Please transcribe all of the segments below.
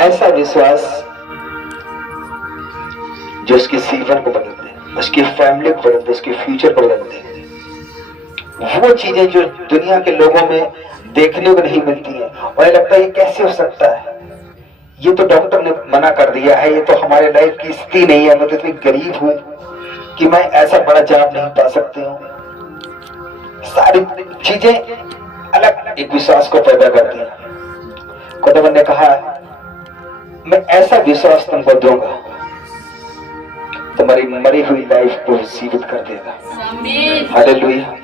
ऐसा विश्वास जो उसके जीवन को बदल दे, उसकी फैमिली को बदल दे, उसके फ्यूचर को बदल दे। वो चीजें जो दुनिया के लोगों में देखने को नहीं मिलती है और लगता है ये कैसे हो सकता है, ये तो डॉक्टर ने मना कर दिया है, ये तो हमारे लाइफ की स्थिति नहीं है, मैं तो इतनी गरीब हूं कि मैं ऐसा बड़ा जॉब नहीं पा सकती हूँ। सारी चीजें अलग एक विश्वास को पैदा करती हैं। खुदावंद ने कहा मैं ऐसा विश्वास तुमको दूंगा, तुम्हारी मरी हुई लाइफ को जीवित कर देगा। हालेलुया।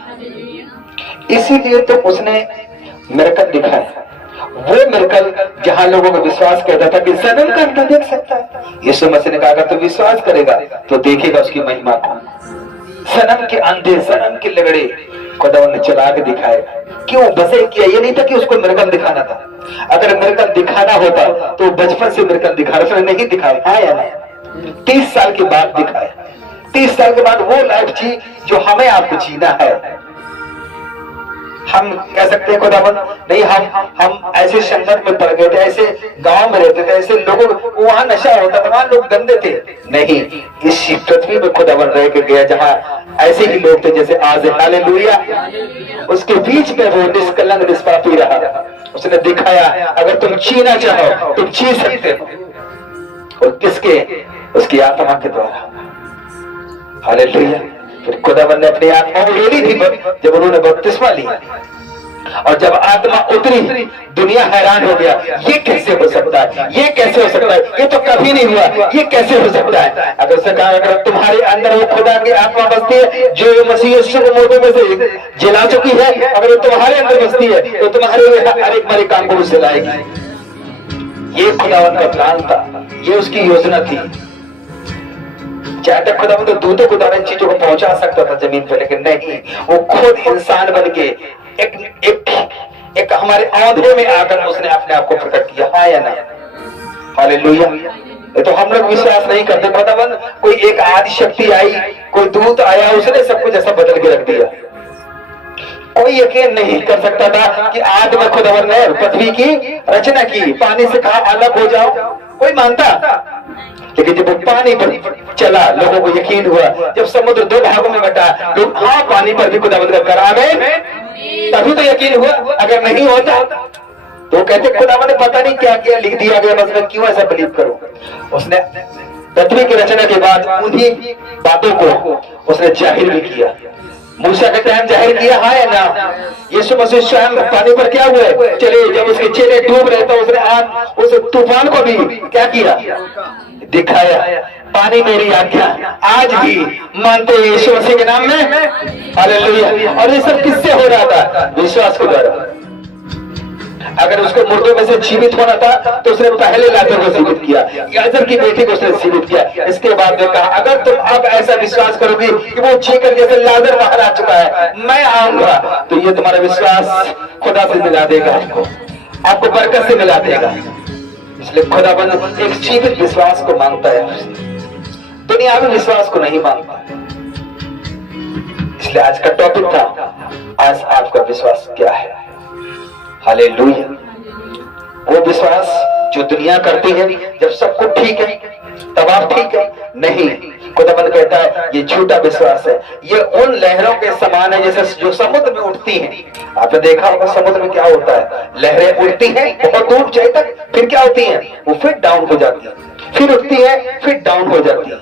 इसीलिए तो उसने मिरेकल दिखाया, वो मिरेकल जहां लोगों का विश्वास कहता था कि जन्म का अंधा देख सकता है, यीशु मसीह ने कहा अगर तू विश्वास करेगा तो देखेगा उसकी महिमा को। जन्म के अंधे, जन्म के लगड़े खुदावंद ने चला के दिखाया। क्यों? बस किया ये नहीं था कि उसको मिरेकल दिखाना था। अगर मिरेकल दिखाना होता तो बचपन से मिरेकल दिखा रहा, उसने नहीं दिखाया है या नहीं? 30 साल के बाद दिखाया। 30 साल के बाद वो लाइफ जी जो हमें आपको जीना है। हम कह सकते हैं खुदावंद नहीं, हम ऐसे संकट में पड़ गए थे, ऐसे गांव में रहते थे, ऐसे लोगों वहां नशा होता था, वहां लोग गंदे थे। नहीं, इस पृथ्वी में खुदावंद रह के गया जहां ऐसे ही लोग थे जैसे आज। हालेलुया। उसके बीच में वो निष्कलंक निष्पापी रहा। उसने दिखाया अगर तुम जीना चाहो तुम जी सकते हो, और किसके? उसकी आत्मा के द्वारा। हालेलुया। फिर खुदावंद ने अपनी आत्मा ले ली थी जब उन्होंने बपतिस्मा लिया, और जब आत्मा उतरी दुनिया हैरान हो गया, ये कैसे हो सकता है, ये कैसे हो सकता है, ये तो कभी नहीं हुआ, ये कैसे हो सकता है। अगर उसने कहा अगर तुम्हारे अंदर वो खुदा की आत्मा बसती है जो मसीह यीशु को मुर्दों में से जिला चुकी है, अगर वो तुम्हारे अंदर बसती है तो तुम्हारे हर एक मरे काम को उससे लाएगी। ये खुदावंद का प्लान था, ये उसकी योजना थी। चाहे तक खुदावंद दूतों को इन चीजों को पहुंचा सकता था जमीन पर, लेकिन नहीं, वो खुद इंसान बन के एक हमारे औंधे में आकर उसने अपने आप को प्रकट किया। हाँ या ना? हालेलुया। ये तो हम लोग विश्वास नहीं करते। खुदावंद कोई एक आदि शक्ति आई, कोई दूत आया, उसने सब कुछ ऐसा बदल के रख दिया। कोई यकीन नहीं कर सकता था कि आज में खुदावंद ने पृथ्वी की रचना की, पानी से कहा अलग हो जाओ, कोई मानता? लेकिन जब वो पानी पर चला लोगों को यकीन हुआ। जब समुद्र 2 भागों में बटा, लोग हाँ पानी पर भी खुदावंद का करार है, तभी तो यकीन हुआ। अगर नहीं होता तो कहते खुदावंद ने पता नहीं क्या किया, लिख दिया गया, बस मैं क्यों ऐसा बिलीव करूं। उसने पृथ्वी की रचना के बाद उन्हीं बातों को उसने जाहिर भी किया। मूसा के टाइम जाहिर किया। हाँ या ना? यीशु मसीह स्वयं पानी पर क्या हुए चले, जब उसके चेहरे डूब रहे तो उसने उस तूफान को भी क्या किया? दिखाया। पानी मेरी आज्ञा। आज भी मानते हैं यीशु मसीह के नाम में। हालेलुया। और ये सब किससे हो रहा था? विश्वास के द्वारा। अगर उसको मुर्दों में से जीवित होना था तो उसने पहले लाजर को जीवित किया, लाजर की बेटी को उसने जीवित किया। इसके बाद में कहा अगर तुम अब ऐसा विश्वास करोगी कि वो जीकर जैसे लाजर बाहर आ चुका है, मैं आऊंगा, तो ये तुम्हारा विश्वास खुदा से मिला देगा, आपको बरकत से मिला देगा। इसलिए खुदाबंद एक जीवित विश्वास को मांगता है, दुनियावी विश्वास को नहीं मांगता। इसलिए आज का टॉपिक था, आज आपका विश्वास क्या है? हालेलुया। वो विश्वास जो दुनिया करती है जब सब कुछ ठीक है तब आप ठीक है, नहीं। खुदाबंद कहता है ये झूठा विश्वास है। ये उन लहरों के समान है जैसे जो समुद्र में उठती हैं। आपने देखा होगा समुद्र में क्या होता है, लहरें उठती हैं बहुत दूर ऊंचाई तक, फिर क्या होती हैं, वो फिर डाउन हो जाती है, फिर उठती है, फिर डाउन हो जाती है।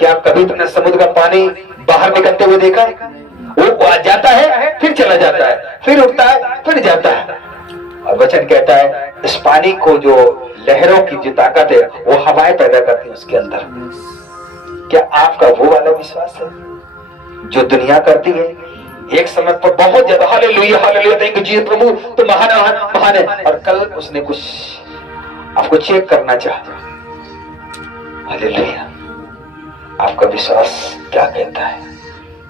क्या कभी तुमने समुद्र का पानी बाहर निकलते हुए देखा? वो जाता है फिर चला जाता है, फिर उठता है फिर जाता है। और वचन कहता है इस पानी को जो लहरों की जो ताकत है वो हवाएं पैदा करती है उसके अंदर। क्या आपका वो वाला विश्वास है जो दुनिया करती है? एक समय पर बहुत ज्यादा hallelujah hallelujah thank you Jesus प्रभु तो महान महान है, और कल उसने कुछ आपको चेक करना चाहा। हालेलुया। आपका विश्वास क्या कहता है?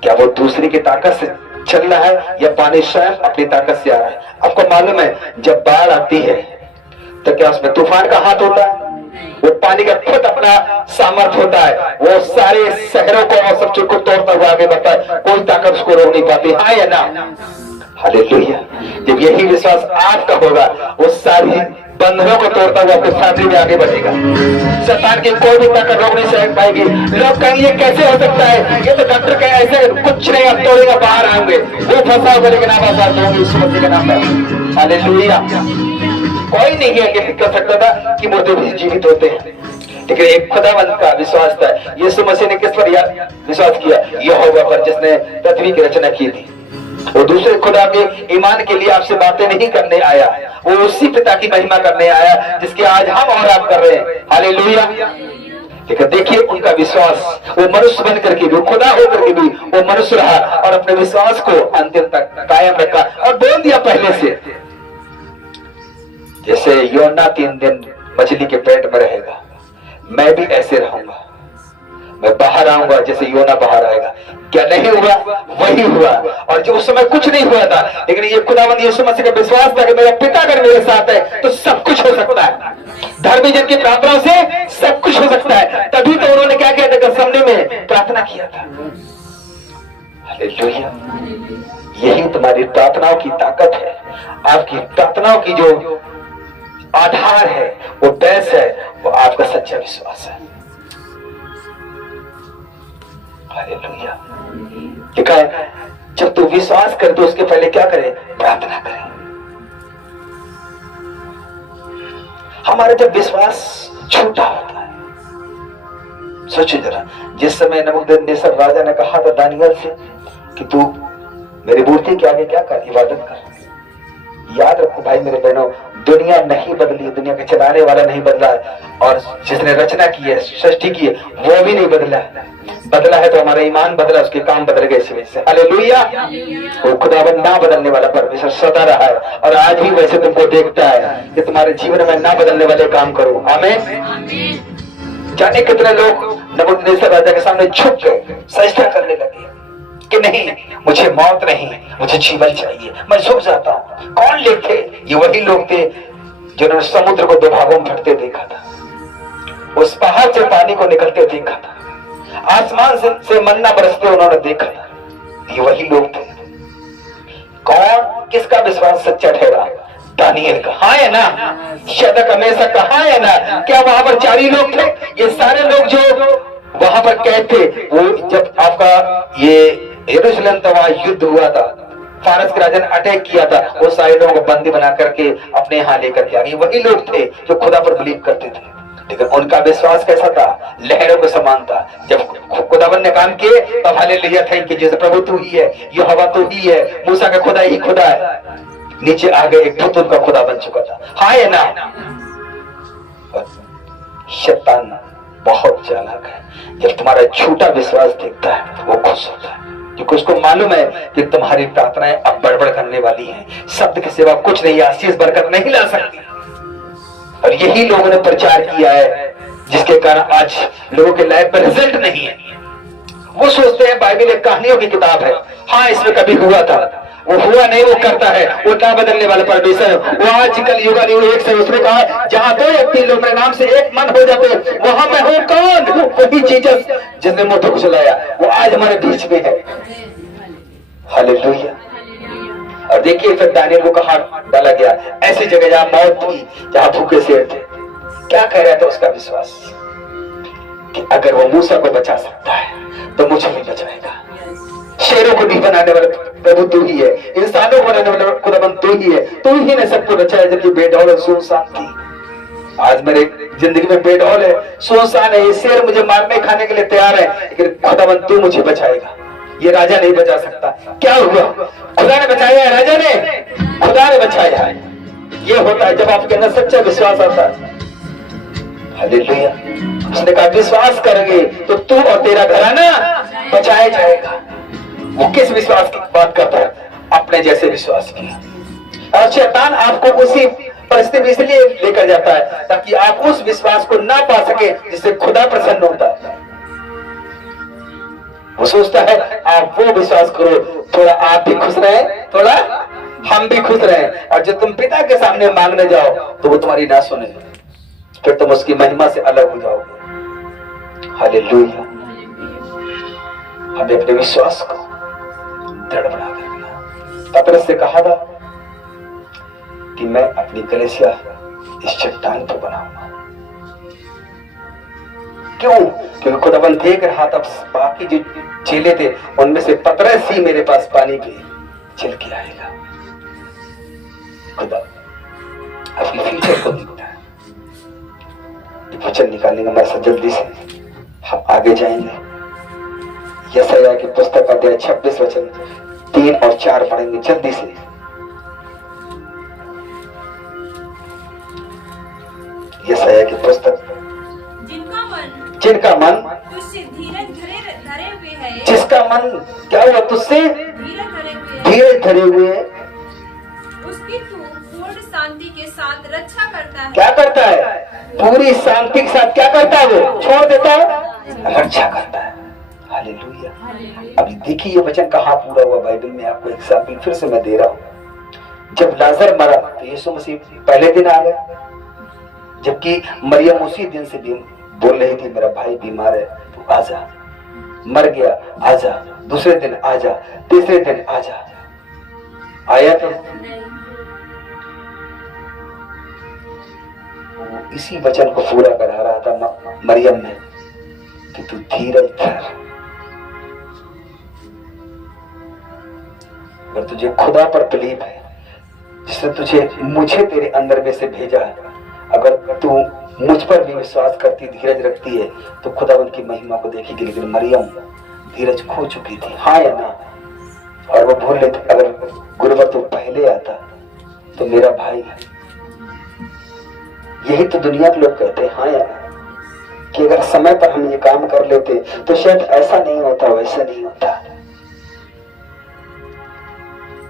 क्या वो दूसरे की ताकत से चल रहा है या पानी स्वयं अपनी ताकत से आ रहा है? आपको मालूम है जब बाढ़ आती है तो क्या उसमें तूफान का हाथ होता है? वो पानी का खुद अपना सामर्थ्य होता है, वो सारे शहरों को और सब चीज को तोड़ता हुआ आगे बढ़ता है, कोई ताकत उसको रोक नहीं पाती। हाँ या ना? हालेलुया। जब यही विश्वास आपका होगा, वो सारी बंधनों को तोड़ता हुआ अपने साथी में आगे बढ़ेगा। शैतान की कोई भी ताकत रोक नहीं सक पाएगी। लोग कहेंगे ये कैसे हो सकता है, ये तो डॉक्टर कहे ऐसे, कुछ नहीं, अब तोड़ेगा, बाहर आएंगे, वो फंसा होगा, लेकिन आप आजाद होंगे यीशु मसीह के नाम पर। हालेलुया। कोई नहीं है ये कर सकता था कि मुर्दे भी जीवित होते हैं, लेकिन एक खुदावंत का विश्वास था। यीशु मसीह ने किस पर विश्वास किया? यहोवा पर, जिसने पृथ्वी की रचना की थी। वो दूसरे खुदा के ईमान के लिए आपसे बातें नहीं करने आया, वो उसी पिता की महिमा करने आया जिसके आज हम और आप कर रहे हैं। हालेलुया। लेकिन देखिए उनका विश्वास, वो मनुष्य बन करके भी, खुदा होकर के भी वो मनुष्य रहा और अपने विश्वास को अंतिम तक कायम रखा और बोल दिया पहले से, जैसे योना 3 दिन मछली के पेट में रहेगा, मैं भी ऐसे रहूंगा, मैं बाहर आऊंगा जैसे योना बाहर आएगा। क्या नहीं हुआ? वही हुआ। और जो उस समय कुछ नहीं हुआ था, लेकिन ये खुदावंद यीशु मसीह का विश्वास था कि मेरा पिता अगर मेरे साथ है तो सब कुछ हो सकता है। धर्मी जन की प्रार्थना से सब कुछ हो सकता है। तभी तो उन्होंने क्या किया था? गethsemane में प्रार्थना किया था। हालेलुया। यही तुम्हारी प्रार्थनाओं की ताकत है। आपकी प्रार्थनाओं की जो आधार है, वो बेस है, वो आपका सच्चा विश्वास है। हालेलुया। लिखा है जब तू विश्वास कर तो उसके पहले क्या करे? प्रार्थना करे। हमारा जब विश्वास झूठा होता है, सोचो जरा, जिस समय नबूकदनेस्सर राजा ने कहा था दानियल से कि तू मेरी मूर्ति के आगे क्या कर? इबादत कर। याद रखो भाई मेरे बहनों, दुनिया नहीं बदली, दुनिया के चलाने वाला नहीं बदला है, और जिसने रचना की है, सृष्टि की है, वो भी नहीं बदला है। बदला है तो हमारा ईमान बदला, उसके काम बदल गए इसी वजह से। हालेलुया। वो खुदावंद ना बदलने वाला परमेश्वर सदा रहा है और आज भी वैसे तुमको देखता है कि तुम्हारे जीवन में ना बदलने वाले काम करो। आमीन। जाने कितने लोग नबूकदनेस्सर राजा के सामने झुक गए, सजदा करने लगे कि नहीं, मुझे मौत नहीं, मुझे जीवन चाहिए, मैं झुक जाता हूं। कौन लोग थे? ये वही लोग थे जिन्होंने समुद्र को 2 भागों में फटते देखा था, उस पहाड़ से पानी को निकलते देखा था, आसमान से मन्ना बरसते उन्होंने देखा था। ये वही लोग थे। कौन? किसका विश्वास सच्चा ठहरा? दानियल का। हाँ है ना? शद्रक मेशक का। हाँ है ना? क्या वहां पर 4 लोग थे? ये सारे लोग जो वहां पर कैद थे, वो जब आपका ये यरूशलेम था, वहां युद्ध हुआ था, फारस के राजा ने अटैक किया था, वो सारे लोगों को बंदी बना करके अपने यहाँ लेकर के आ गए। वही लोग थे जो खुदा पर बिलीव करते थे, लेकिन उनका विश्वास कैसा था? लहरों के समान था। जब खुदावन ने काम किए तब हालेलुया, थैंक यू जीसस, प्रभु तू ही है, यहोवा तू ही है, मूसा का खुदा ही खुदा है। नीचे आ गए, एक भूत उनका खुदा बन चुका था। हाँ है ना? शैतान बहुत चालाक है। जब तुम्हारा झूठा विश्वास दिखता है वो खुश होता है, क्योंकि उसको मालूम है कि तुम्हारी प्रार्थनाएं अब बड़बड़ करने वाली हैं। शब्द के सिवा कुछ नहीं, आशीष बरकत नहीं ला सकती। और यही लोगों ने प्रचार किया है, जिसके कारण आज लोगों के लाइफ में रिजल्ट नहीं है। वो सोचते हैं बाइबल एक कहानियों की किताब है, हाँ इसमें कभी हुआ था, वो हुआ नहीं, वो करता है, वो ना बदलने वाला परमेश्वर। वो आजकल युगा एक से उसने कहा जहां 2 या 3 लोग मेरे नाम से एक मन हो जाते, वहां मैं हूं। कौन? वही जीसस जिसने मुझे को चलाया, वो आज हमारे बीच में है। हालेलुया। और देखिए फिर दानियल को कहा डाला गया, ऐसी जगह जहां मौत थी, जहां भूखे शेर थे। क्या कह रहा था उसका विश्वास? कि अगर वो मूसा को बचा सकता है तो मुझे भी बचाएगा। शेरों को नहीं बनाने वाला प्रभु तू ही है, इंसानों को बनाने वाला खुदाबंद तू ही है, तू ही ने सबको बचाया जबकि बेडौल और सुनसान थी। आज मेरे जिंदगी में बेडौल है, सुनसान है, ये शेर मुझे मारने खाने के लिए तैयार है, लेकिन खुदाबंद तू मुझे बचाएगा। ये राजा नहीं बचा सकता। क्या हुआ? खुदा ने बचाया है, राजा ने, खुदा ने बचाया है। ये होता है जब आपके अंदर सच्चा विश्वास आता है। हालेलुया। उसने कहा विश्वास करोगे तो तू और तेरा घराना बचाया जाएगा। वो किस विश्वास की बात करता है? अपने जैसे विश्वास की। और शैतान आपको उसी परिस्थिति में इसलिए लेकर जाता है ताकि आप उस विश्वास को ना पा सके जिससे खुदा प्रसन्न होता है। वो सोचता है आप वो विश्वास करो, थोड़ा आप भी खुश रहे, थोड़ा हम भी खुश रहे, और जब तुम पिता के सामने मांगने जाओ तो वो तुम्हारी ना सुने, फिर तुम उसकी महिमा से अलग हो जाओगे। हालेलुया। हमें अपने विश्वास को दृढ़ बना कर रखना। पतरस से कहा था कि मैं अपनी कलीसिया इस चट्टान पर बनाऊंगा। क्यों? क्योंकि खुदावन देख रहा था बाकी जो चेले थे उनमें से पतरस ही मेरे पास पानी पे चल के आएगा। खुदा अपने फ्यूचर को देखता है। वचन निकालेंगे हमारे साथ जल्दी से, हम आगे जाएंगे। यशायाह की पुस्तक अध्याय 26 वचन 3 और 4 पढ़ेंगे जल्दी से। यशायाह की पुस्तक। जिनका मन तुझसे धीरज धरे हुए है, जिसका मन क्या हुआ? तुझसे धीरज धरे हुए है, उसकी तू पूर्ण शांति के साथ रक्षा करता है। क्या करता है? पूरी शांति के साथ क्या करता है? वो छोड़ देता है, रक्षा करता है। हालेलुया। अभी देखिए ये वचन कहाँ पूरा हुआ बाइबल में। आपको एग्जाम्पल फिर से मैं दे रहा हूँ। जब लाजर मरा तो यीशु मसीह पहले दिन आ गए, जबकि मरियम उसी दिन से बोल रही थी मेरा भाई बीमार है, तू आजा। मर गया, आजा। दूसरे दिन आजा, तीसरे दिन आजा। आया तो वो इसी वचन को पूरा करा रहा था मरियम में कि तू धीरज धर। अगर तुझे खुदा पर बिलीव है, जिसने तुझे मुझे तेरे अंदर में से भेजा है, अगर तू मुझ पर भी विश्वास करती, धीरज रखती है, तो खुदावन की महिमा को देखेगी। लेकिन मरियम धीरज खो चुकी थी, हाँ या ना? और वो भूल लेती, अगर गुरुवर तो पहले आता तो मेरा भाई। यही तो दुनिया के लोग कहते हैं, हाँ या ना? कि अगर समय पर हम ये काम कर लेते तो शायद ऐसा नहीं होता, वैसा नहीं होता।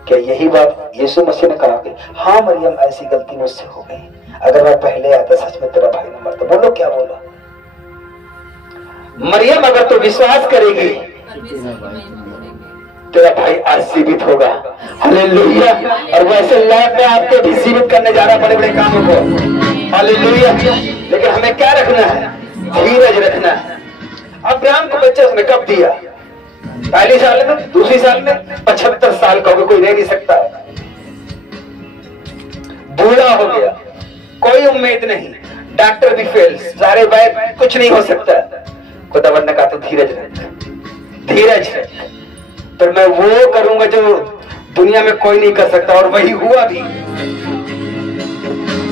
क्या यही बात यीशु मसीह ने कहा कि हाँ मरियम ऐसी गलती मुझसे हो गई, अगर मैं पहले आता सच में तेरा भाई न मरता? बोलो क्या बोला? मरियम अगर तो विश्वास करेगी तेरा भाई आज जीवित होगा। हालेलुया। और वैसे लाइफ में आपको भी जीवित करने जा रहा बड़े बड़े कामों को। हालेलुया। लेकिन हमें क्या रखना है? धीरज रखना है। अब्राहम को बच्चा उसने कब दिया? पहली साल में, दूसरी साल में, 75 साल का कोई रह नहीं सकता है। बूढ़ा हो गया, कोई उम्मीद नहीं, डॉक्टर भी फेल, सारे वैद्य, कुछ नहीं हो सकता। खुदावंद ने कहा तो धीरज रख, धीरज रख, तो मैं वो करूंगा जो दुनिया में कोई नहीं कर सकता। और वही हुआ भी।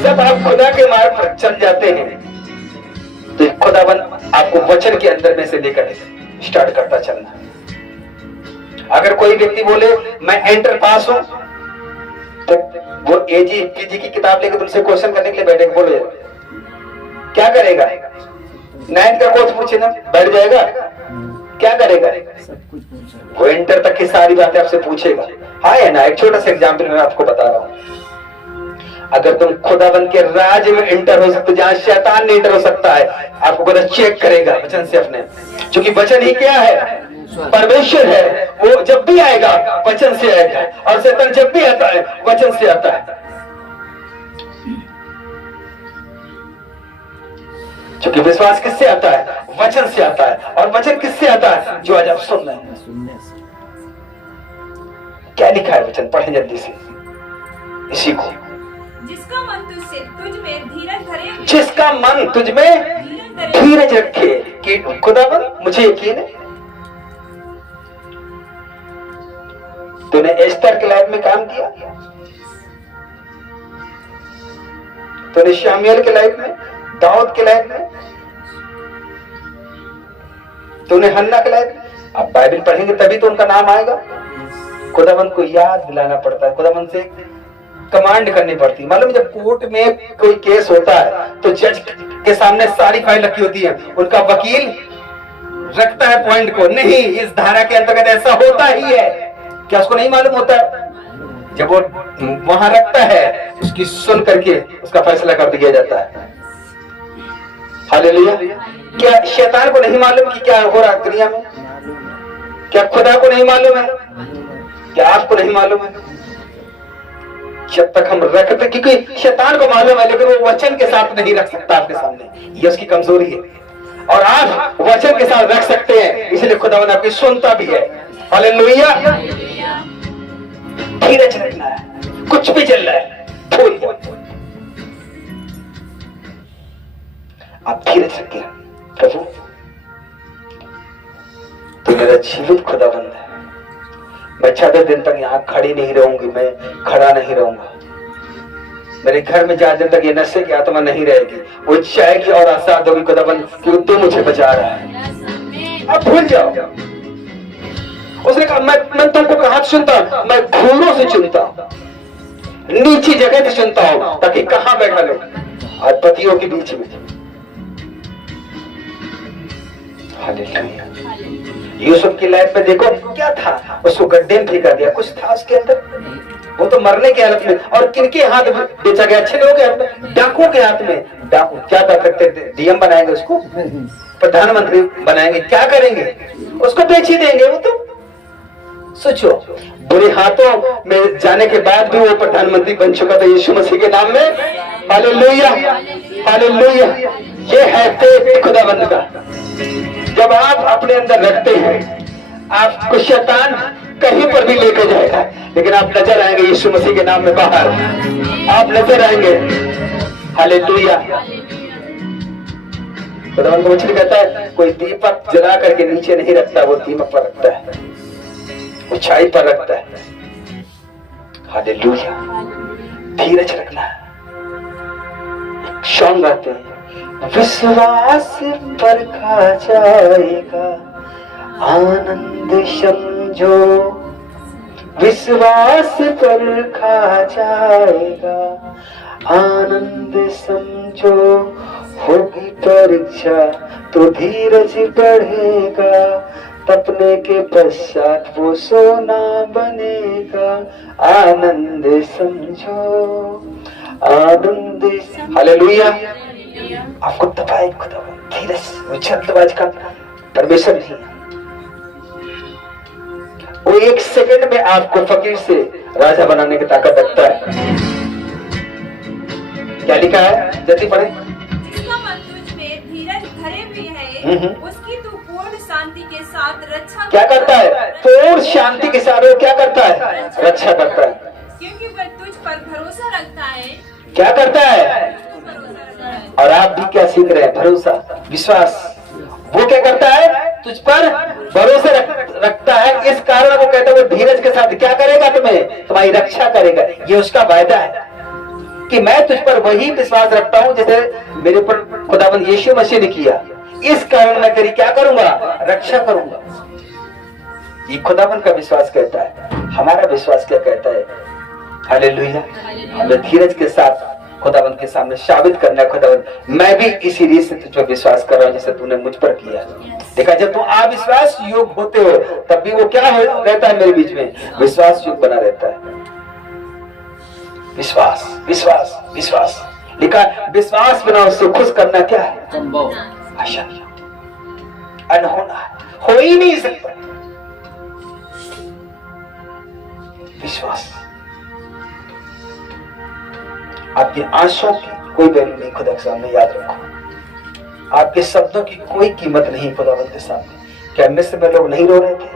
जब आप खुदा के मार्ग पर चल जाते हैं तो खुदावंद आपको वचन के अंदर में से लेकर स्टार्ट करता चलना। अगर कोई व्यक्ति बोले मैं इंटर पास हूं, तो वो एजी पीजी की किताब लेकर तुमसे क्वेश्चन करने के लिए बैठे, बोलो क्या करेगा? 9th का कोर्स पूछे ना, बैठ जाएगा? क्या करेगा? वो इंटर तक की सारी बातें आपसे पूछेगा, हाँ या ना? एक छोटा सा एग्जाम्पल मैं आपको बता रहा हूँ। अगर तुम खुदाबंद के राज में इंटर हो सकते, जहां शैतान नहीं इंटर हो सकता है, आपको खुदा चेक करेगा वचन से अपने, क्योंकि वचन ही क्या है? परमेश्वर है। वो जब भी आएगा वचन से आएगा, और शैतान जब भी आता है वचन से आता है। क्योंकि विश्वास किससे आता है? वचन से आता है। और वचन किससे आता है? जो आज आप सुन रहे हैं। क्या लिखा है वचन? पढ़ें जल्दी से इसी को। जिसका मन तुझ में धीरज धरे, जिसका मन तुझ में धीरज रखे। कि खुदावंद मुझे यकीन है तूने एस्तर के लाइफ में काम किया, तूने शामुएल के लाइफ में, दाऊद के लाइफ में, तूने हन्ना के लाइफ में। अब बाइबल पढ़ेंगे तभी तो उनका नाम आएगा। खुदावंद को याद दिलाना पड़ता है, खुदावंद से कमांड करनी पड़ती है। मालूम जब कोर्ट में कोई केस होता है तो जज के सामने सारी फाइल रखी होती है, उनका वकील रखता है पॉइंट को, नहीं इस धारा के अंतर्गत ऐसा होता ही है। क्या उसको नहीं मालूम होता है? जब वो वहां रखता है उसकी सुन करके उसका फैसला कर दिया जाता है। हालेलुया। क्या शैतान को नहीं मालूम कि क्या हो रहा है दुनिया में? क्या खुदा को नहीं मालूम है? क्या आपको नहीं मालूम है? जब तक हम रखते, क्योंकि शैतान को मालूम है लेकिन वो वचन के साथ नहीं रख सकता आपके सामने, ये उसकी कमजोरी है। और आप वचन के साथ रख सकते हैं, इसलिए खुदावन आपकी सुनता भी है। हालेलुया। धीरज रखना है, कुछ भी चल रहा है भूल जाओ, आप धीरज रखिए। प्रभु तो मेरा जीवित खुदाबंद है, मैं ज्यादा दिन तक यहाँ खड़ी नहीं रहूंगी, मैं खड़ा नहीं रहूंगा, मेरे घर में ज्यादा दिन तक ये नशे की आत्मा नहीं रहेगी, वो चाहेगी और आसाद होगी खुदाबंद कि तू मुझे बचा रहा है, आप भूल जाओ। उसने कहा मैं तुमको कहां से सुनता हूं, मैं घूरों से सुनता हूं, नीची जगह से सुनता हूं, ताकि कहां बैठा लो, और पतियों के बीच में। हालेलुया। यूसुफ की लाइफ में देखो क्या था, उसको गड्ढे में फेंका दिया, कुछ था उसके अंदर, वो तो मरने की हालत में, और किनके हाथ में बेचा गया, अच्छे लोगों के हाथ में, डाकुओं के हाथ में। डाकू क्या कर सकते थे, डीएम बनाएंगे उसको, प्रधानमंत्री बनाएंगे, क्या करेंगे, उसको बेच ही देंगे। वो तो सोचो, बुरे हाथों में जाने के बाद भी वो प्रधानमंत्री बन चुका था यीशु मसीह के नाम में। Hallelujah, hallelujah. ये है फेथ खुदाबंद का। जब आप अपने अंदर रखते हैं, आपको शैतान कहीं पर भी लेकर जाएगा, लेकिन आप नजर आएंगे यीशु मसीह के नाम में बाहर, आप नजर आएंगे। हालेलुया। खुदावंद को मछली कहता है, कोई दीपक जला करके नीचे नहीं रखता, वो दीपक पर रखता है, ऊंचाई पर रखता है। हालेलुया। धीरज रखना है। सॉन्ग गाते हैं, विश्वास पर खा जाएगा आनंद समझो, विश्वास पर खा जाएगा आनंद समझो, होगी परीक्षा तो धीरज बढ़ेगा, तपने के पश्चात वो सोना बनेगा, आनंद समझो, आनंद। हालेलुया। आपको दबाए खुदा, धीरज, जल्दबाज का परमेश्वर नहीं है। वो एक सेकंड में आपको फकीर से राजा बनाने की ताकत रखता है। क्या लिखा है, जल्दी पढ़े। जिसका मन तुझ में धीरज धरे भी है, उसकी तू पूर्ण शांति के साथ रक्षा क्या करता है, पूर्ण शांति के साथ वो क्या करता है, रक्षा करता है, क्योंकि वह तुझ पर भरोसा रखता है। क्या करता है, और आप भी क्या सीख रहे हैं, भरोसा, विश्वास। वो क्या करता है, तुझ पर भरोसा रखता है, इस कारण वो कहता है वो धीरज के साथ क्या करेगा, तुम्हें, तुम्हारी रक्षा करेगा। ये उसका वायदा है कि मैं तुझ पर वही विश्वास रखता हूं जैसे मेरे ऊपर खुदाबंद यीशु मसीह ने किया, इस कारण मैं तेरी क्या करूंगा, रक्षा करूंगा। ये खुदाबंद का विश्वास कहता है। हमारा विश्वास क्या कहता है, हालेलुया। हमें धीरज के साथ खुदाबंद के सामने साबित करना है, खुदाबंद मैं भी इसी रीत से तुझ पर विश्वास कर रहा हूं जैसे तूने मुझ पर किया। देखा, जब तुम अविश्वास योग होते हो तब भी वो क्या रहता है, मेरे बीच में विश्वास योग बना रहता है। विश्वास, विश्वास, विश्वास। लिखा, विश्वास बिना उससे खुश करना क्या है, असंभव, अनहोना, हो ही नहीं सकता। विश्वास। आपकी आंसुओं की कोई वैल्यू नहीं खुदा के सामने, याद रखो। आपके शब्दों की कोई कीमत नहीं खुदावंद के सामने। क्या मिस्र में लोग नहीं रो रहे थे,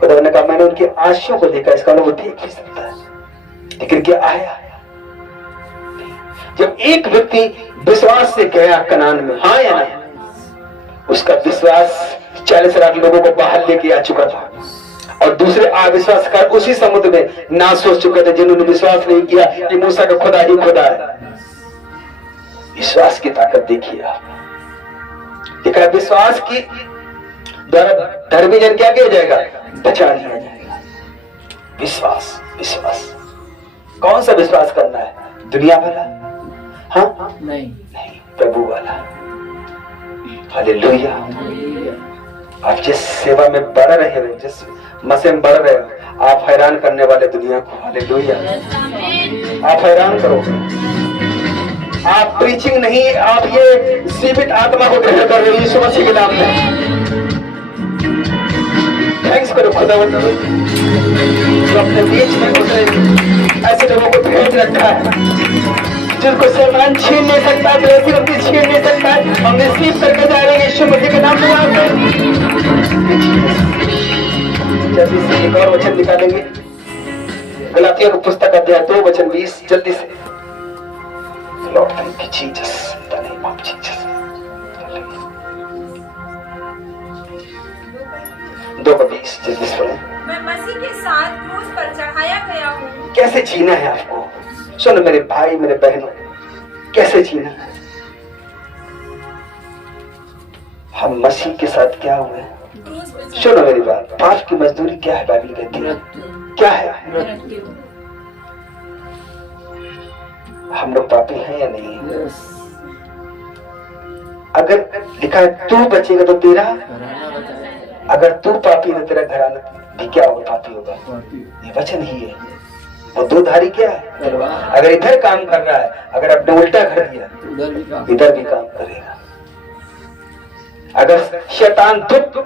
खुदावंद ने कहा मैंने उनके आंसुओं को देखा, इसका लोग देख भी सकता है, लेकिन क्या आया। जब एक व्यक्ति विश्वास से गया कनान में, हाँ या ना, उसका विश्वास 40 लाख लोगों को बाहर लेके आ चुका था, और दूसरे अविश्वास कर उसी समुद्र में नाश हो चुके थे जिन्होंने विश्वास नहीं किया कि मूसा का खुदा ही खुदा है। विश्वास की ताकत देखिए आप। देखा, विश्वास की द्वारा धर्मी जन क्या किया जाएगा, बचा लिया जाएगा। विश्वास, विश्वास। कौन सा विश्वास करना है, दुनिया वाला, हाँ नहीं, प्रभु वाला। हालेलुया। आप जिस सेवा में बढ़ रहे हो, जिस मसे में बढ़ रहे हो, आप हैरान करने वाले दुनिया को। हालेलुया। आप हैरान करोगे। आप प्रीचिंग नहीं, आप ये जीवित आत्मा को ग्रहण कर रहे हो यीशु मसीह के नाम में। थैंक्स करो खुदावंद जो अपने बीच में उसने ऐसे लोगों को भेज रखा है जिनको शैतान छीन नहीं सकता, जो ऐसी व्यक्ति छीन नहीं सकता है। हम रिसीव करके जा रहे हैं यीशु मसीह के नाम में। जब इससे एक और वचन निकालेंगे, गलातियों की पुस्तक अध्याय 2 वचन 20 जल्दी से। Lord thank you Jesus, in the name of Jesus. 2:20 जल्दी से पढ़ें। मैं मसीह के साथ क्रूस पर चढ़ाया गया हूँ। कैसे जीना है आपको? सुनो मेरे भाई मेरे बहनों, कैसे जीना है? हम मसीह के साथ क्या हुए? सुनो मेरी बात, पाप की मजदूरी क्या है? बाइबल कहती है क्या है? हम लोग पापी हैं या नहीं? अगर लिखा है तू बचेगा तो तेरा, अगर तू पापी है तो तेरा घराना भी क्या होगा? पापी होगा। ये वचन ही है। वो दो धारी क्या है? अगर इधर काम कर रहा है, अगर आपने उल्टा कर दिया इधर भी काम करेगा। अगर शैतान दुख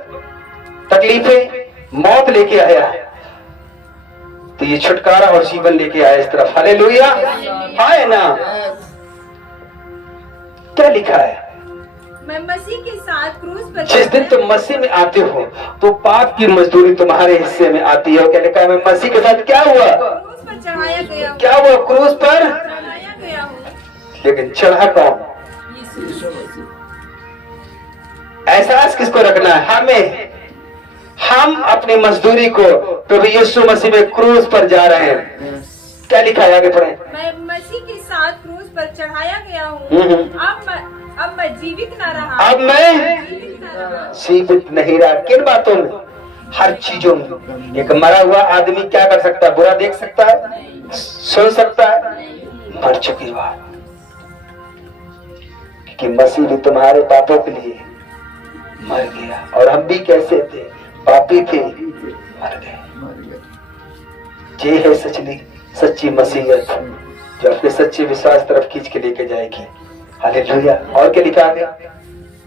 तकलीफें मौत लेके आया तो ये छुटकारा और जीवन लेके आया इस तरफ। हालेलुया, आए ना? क्या लिखा है? मैं मसीह के साथ क्रूस पर जिस दिन तुम मसीह में आते हो तो पाप की मजदूरी तुम्हारे हिस्से में आती है। क्या लिखा है? मैं मसीह के साथ क्या हुआ? क्रूस पर चढ़ाया गया हूँ। क्या हुआ? क्रूस पर चढ़ाया गया हूँ। लेकिन चढ़ा कौन? एहसास किसको रखना है? हमें। हम अपनी मजदूरी को प्रभु यीशु मसीह में क्रूस पर जा रहे हैं। क्या लिखा है? आगे पढ़ें। मैं मसीह के साथ क्रूस पर चढ़ाया गया हूँ। अब मैं जीवित न रहा। अब मैं जीवित न रहा। जीवित नहीं रहा। किन बातों में? हर चीजों में। एक मरा हुआ आदमी क्या कर सकता है? बुरा देख सकता है, सुन सकता है? मर चुकी बात। कि मसीह भी तुम्हारे पापों के लिए मर गया और हम भी कैसे थे? पापी थे, मर गए। ये है सच्ची मसीहत जो अपने सच्चे विश्वास तरफ खींच के लेके जाएगी। हालेलुया। और क्या लिखा है?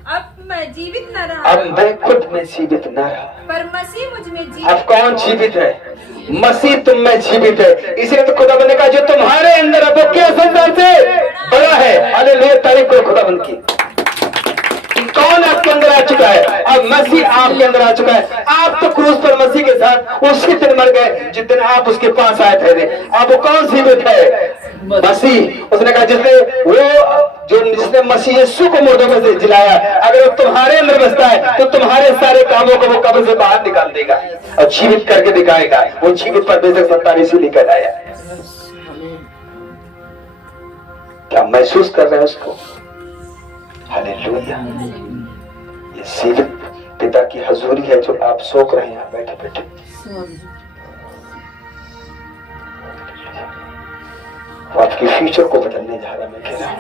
अब मैं जीवित न रहा। अब मैं खुद में जीवित न रहा, पर मसीह मुझ में जीवित। अब कौन जीवित है? मसीह तुम में जीवित है। इसलिए तो खुदाबंद ने कहा जो तुम्हारे अंदर अब क्या संसार से बड़ा है। हालेलुया, तारीफ करो खुदाबंद की। कौन आपके अंदर आ चुका है? अब मसीह आपके अंदर आ चुका है। आप तो क्रूस पर मसीह के साथ उसी दिन मर गए जिस दिन आप उसके पास आए थे। अब वो कौन जीवित है? मसीह। उसने कहा जिसने मसीह यीशु को मुर्दों में से जिलाया, अगर वो तुम्हारे अंदर बसता है तो तुम्हारे सारे कामों को वो कब्र से बाहर निकाल देगा और जीवित करके दिखाएगा। वो जीवित परमेश्वर 27 लेकर आया। क्या महसूस कर रहे हैं उसको? हालेलुया। ये जीवित पिता की हजूरी है जो आप सोच रहे हैं बैठे बैठे। वो आपके फ्यूचर को बदलने जा रहा है। मैं कह रहा हूं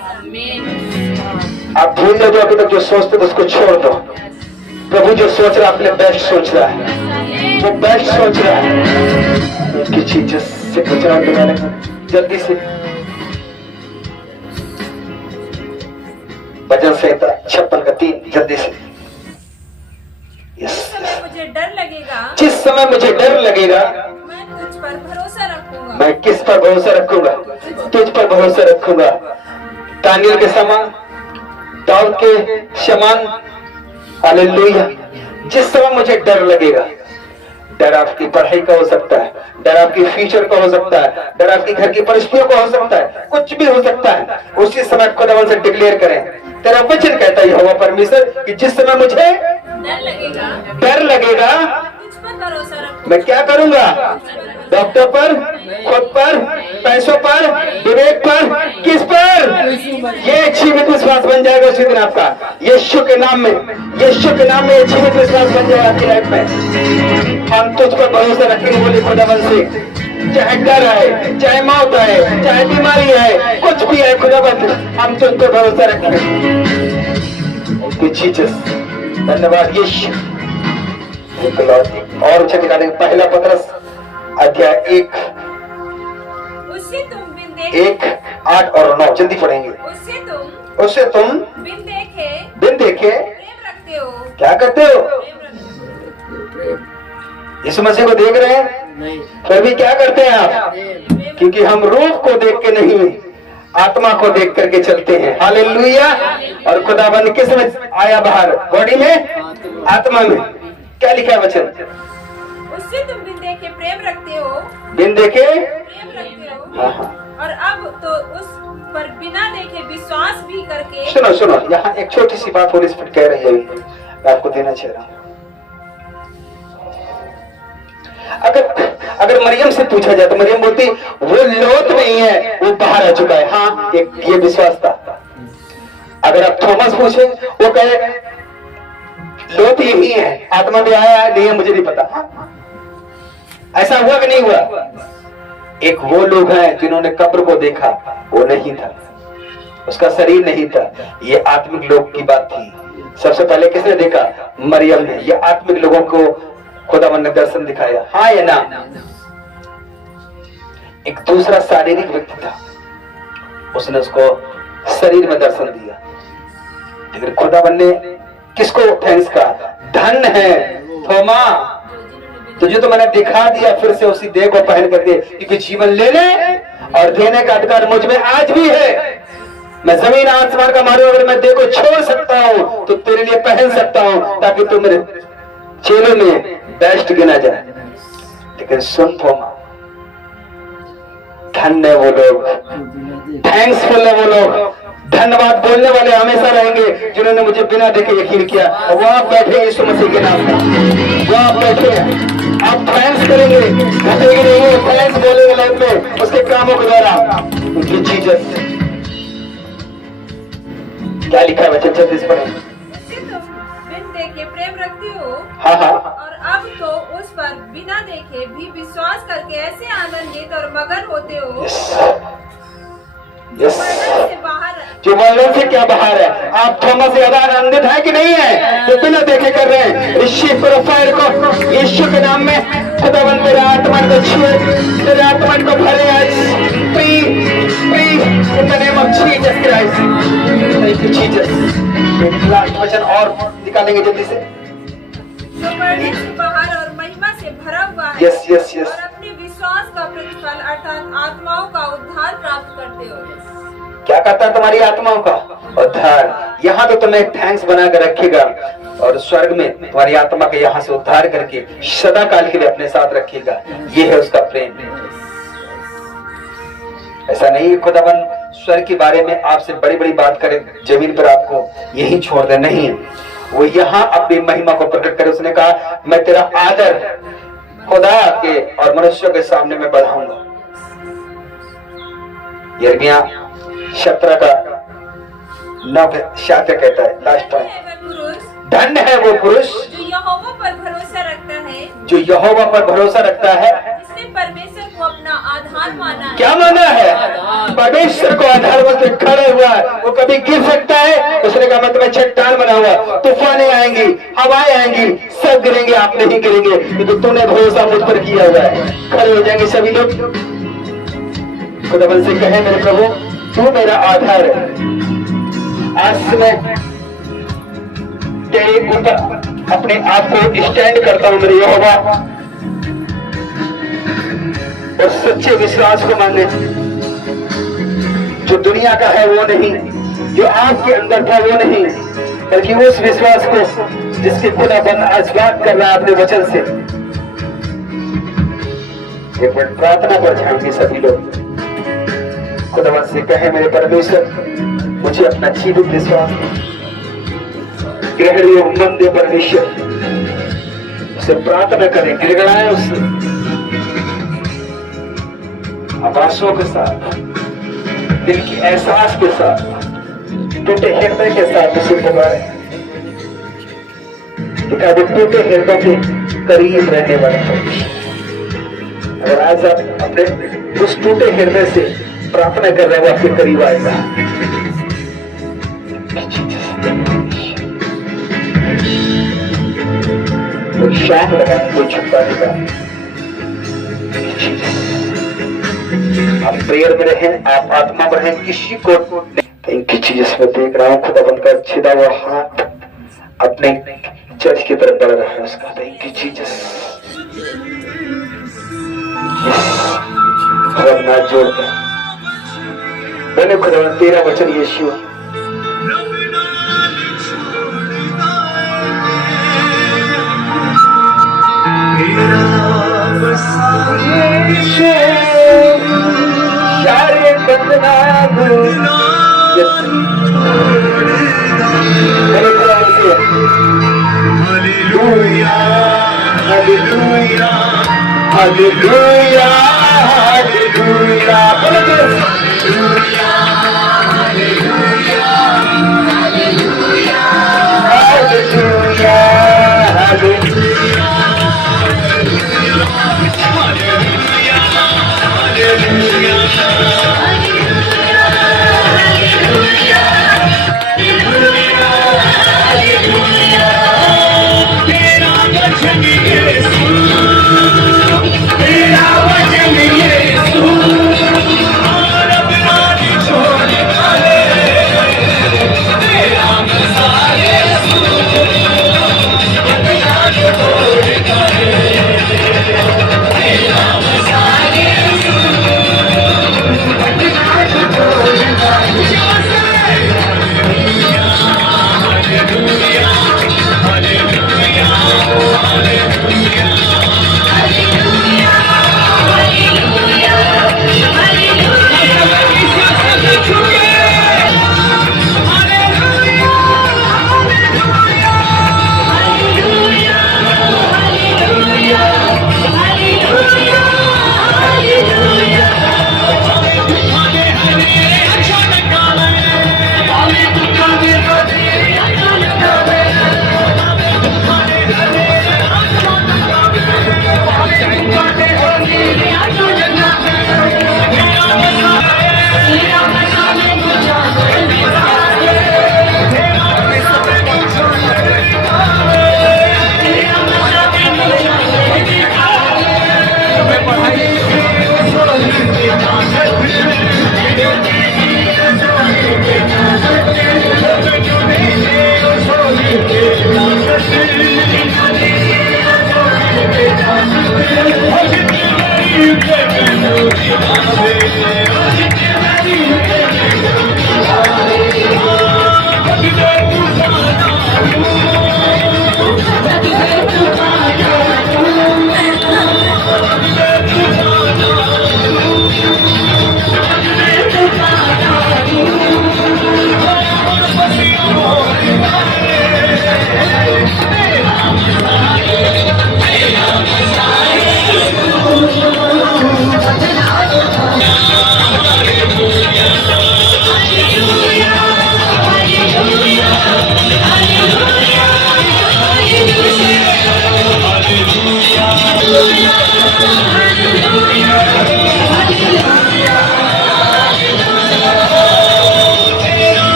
आप भूलने दो अभी तक जो सोचते थे उसको छोड़ दो। प्रभु जो सोच रहा है अपने बेस्ट सोच रहा है, वो बेस्ट सोच रहा है। उसकी चीज से बचाव दिलाने जल्दी से। भजन संहिता 56:3 जल्दी से। जिस समय मुझे डर लगेगा, जिस समय मुझे डर लगेगा मैं तुझ पर भरोसा रखूंगा। मैं किस पर भरोसा रखूंगा? तुझ पर भरोसा रखूंगा। दानियल के समान, दाऊद के समान। हालेलुया। जिस समय मुझे डर लगेगा, डर आपकी पढ़ाई का हो सकता है, डर आपकी फ्यूचर का हो सकता है, डर आपकी घर की परिस्थितियों का हो सकता है, कुछ भी हो सकता है। उसी समय खुदावन से डिक्लेयर करें। तेरा वचन कहता है यहोवा परमेश्वर कि जिस समय मुझे डर लगेगा तुझ पर भरोसा रखूंगा। मैं क्या करूंगा? डॉक्टर पर, खुद पर, पैसों पर, विवेक पर, किस पर? ये जीवित विश्वास बन जाएगा उसी दिन आपका। यीशु के नाम में, यीशु के नाम में ये जीवित विश्वास बन जाएगा आपकी लाइफ में। हम तुझ पर भरोसा रखेंगे बोले खुदावन से। चाहे डर आए, चाहे मौत आए, चाहे बीमारी आए, कुछ भी आए खुदाबंद, हम तुझ पर भरोसा रखेंगे। धन्यवाद यीशु। और निकालेंगे पहला पत्रस अध्याय 1 उससे तुम 8 और 9 जल्दी पढ़ेंगे। उससे तुम बिन देखे प्रेम रखते हो। क्या करते हो? यीशु मसीह को देख रहे हैं फिर भी क्या करते हैं आप? क्योंकि हम रूप को देख के नहीं आत्मा को देख करके चलते हैं। हालेलुया। और खुदाबंद किस में आया बाहर? बॉडी में, आत्मा में। क्या लिखा है वचन? उससे तुम बिन देखे प्रेम रखते हो, बिन देखे, प्रेम रखते हो। हाँ हाँ, और अब तो उस पर बिना देखे विश्वास भी करके। सुनो सुनो, यहाँ एक छोटी सी बात होली स्पिरिट कह रही है, मैं आपको देना चाह रहा हूँ। अगर मरियम से पूछा जाए तो मरियम बोलती वो लोत नहीं है, वो बाहर आ चुका है। हाँ, एक ये विश्वास था। अगर आप थॉमस पूछे, वो कहे लोत यही है, आत्मा भी आया है, नहीं है मुझे नहीं पता। ऐसा हुआ कि नहीं हुआ? एक वो लोग हैं जिन्होंने कब्र को देखा, वो नहीं था, उसका शरीर नहीं था। ये आत्मिक लोग की बात थी। सबसे पहले किसने देखा? मरियम ने। ये आत्मिक लोगों को खुदावंद ने दर्शन दिखाया, हाँ या ना? एक दूसरा शारीरिक व्यक्ति था, उसने उसको शरीर में दर्शन दिया, लेकिन खुदावंद ने किसको थैंक्स कहा? धन है थोमा, तुझे तो मैंने दिखा दिया फिर से उसी देह को पहन करके, क्योंकि जीवन लेने और देने का अधिकार मुझ में आज भी है। मैं जमीन आसमान का मारू, अगर मैं देह को छोड़ सकता हूं तो तेरे लिए पहन सकता हूं, ताकि तू मेरे चेलों में बेस्ट गिना जाए। लेकिन सुन थोमा, धन्य वो लोग, थैंक्सफुल है वो लोग, धन्यवाद बोलने वाले हमेशा रहेंगे जिन्होंने मुझे बिना देखे यकीन किया। वो आप बैठे यीशु मसीह के नाम पर, वो आप बैठे हैं, आप थैंक्स करेंगे, घटेंगे नहीं, थैंक्स बोलेंगे लाइफ में उसके कामों के द्वारा। उनकी चीजें क्या लिखा है बच्चे? 36 पर उससे तुम बिन देखे प्रेम रखते हो, हाँ हाँ, और अब तो उस पर बिना देखे भी विश्वास करके ऐसे आनंदित और मगन होते हो। यस, वर्णन से बाहर जो वर्णन से क्या बाहर है। आप थोमा से ज्यादा आनंदित है कि नहीं है? तो बिना देखे कर रहे हैं। रिसीव करो फायर को यीशु के नाम में। खुदावंद तेरा आत्मा को छुए, तेरे आत्मा को भरे आज। Pre pre in the name of Jesus Christ. Thank you Jesus. Last वचन और निकालेंगे जल्दी से। जो वर्णन से बाहर और महिमा से भरा हुआ है, यस यस यस, और अपने विश्वास का प्रतिफल अर्थात आत्माओं का उद्धार प्राप्त करते हो। क्या करता है तुम्हारी आत्माओं का उद्धार? यहाँ तो तुम्हें थैंक्स बना कर रखेगा, और स्वर्ग में तुम्हारी आत्मा के यहाँ से उद्धार करके सदा काल के लिए अपने साथ रखेगा। ये है उसका प्रेम। ऐसा नहीं खुदावन स्वर्ग के बारे में आपसे बड़ी बड़ी बात करे, जमीन पर आपको यही छोड़ दे, नहीं, वो यहाँ अपनी महिमा को प्रकट करे। उसने कहा मैं तेरा आदर खुदा के और मनुष्यों के सामने में बढ़ाऊंगा। यिर्मयाह 17 का 9 कहता है, लास्ट पॉइंट, धन्य है वो पुरुष जो यहोवा पर भरोसा रखता है, जो यहोवा पर भरोसा रखता है, जिसने परमेश्वर को अपना आधार माना है। क्या माना है? परमेश्वर को आधार पर खड़े हुआ है। वो कभी गिर सकता है? उसने कहा मैं तुम्हें चट्टान बनाऊंगा, तूफानें आएंगी, हवाएं आएंगी, सब गिरेंगे, आप नहीं गिरेंगे, क्योंकि तूने भरोसा मुझ पर किया हुआ है। खड़े हो जाएंगे सभी लोग। खुदावंद से कहे मेरे प्रभु तू मेरा आधार है। आज मैं तेरे ऊपर अपने आप को स्टैंड करता हूं मेरे यहोवा, और सच्चे विश्वास को माने, जो दुनिया का है वो नहीं, जो आपके अंदर था वो नहीं, बल्कि उस विश्वास को जिसके खुदाबंद आज बात कर रहा है अपने वचन से। एक मिनट प्रार्थना पर जाएंगे सभी लोग। खुदाबंद से कहे मेरे परमेश्वर मुझे अपना जीवित विश्वास ग्रहण योग मन दे परमेश्वर। उसे प्रार्थना करें, गिड़गड़ाएं उससे आवाज़ों के साथ, दिल की एहसास के साथ, टूटे हृदय के साथ उसे पुकारें। वो टूटे हृदय के करीब रहने वाला है। अगर आज आप अपने उस टूटे हृदय से प्रार्थना कर रहे हो, आपके करीब आएगा। कोई शाख लगाने, कोई छुपाने का, आप प्रेयर में रहें, आप आत्मा में रहें, किसी को थैंक यू जीसस। मैं देख रहा हूँ खुदाबंद का छिदा हुआ हाथ अपने चर्च की तरफ बढ़ रहा है उसका। Thank you Jesus. ना जोड़कर मैंने खुदाबंद तेरा वचन यीशु मेरा यीशु सारे बदनाम हालेलुया हालेलुया हालेलुया